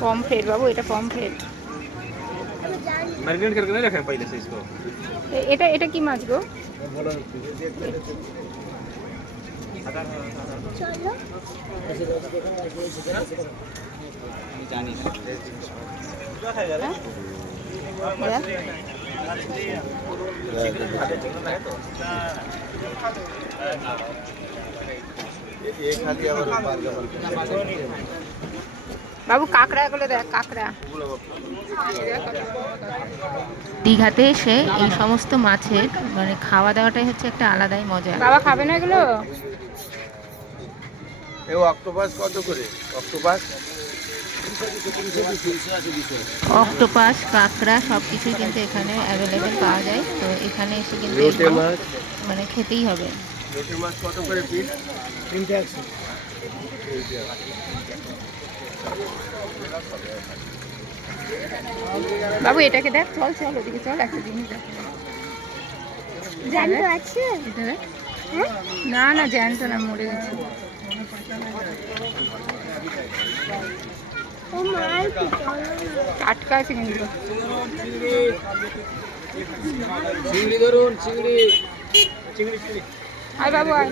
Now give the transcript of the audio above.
Pomfret बाबू, এটা pomfret. Marinate करके नहीं रखे हैं पहले से इसको। এটা এটা কি মাছ গো? চলো जानी है বাবু কাঁকড়া গুলো দেখ, কাঁকড়া। দীঘাতে এসে এই সমস্ত মাছের মানে খাওয়া দাওয়াটাই হচ্ছে একটা আলাদাই মজা। বাবা খাবে না এগুলো? এই অক্টোপাস কত করে? অক্টোপাস অক্টোপাস, কাঁকড়া সব কিছুই কিন্তু এখানে অ্যাভেলেবেল পাওয়া যায়। তো এখানে এসে কিন্তু লোটে মাছ, মানে খেতেই হবে। লোটে মাছ কত করে পিস? 3 বাবু এটাকে দেখ, চল চল ওদিকে চল, একটা জিনিস দেখ। জ্যান্ত আছে? এটা দেখ। না না, জ্যান্ত না, মরে গেছে। ও মার কি চলো টাটকা আছে কিন্তু। चिंगड़ी धरुन चिंगड़ी चिंगड़ी चिंगड़ी আয় বাবু আয়।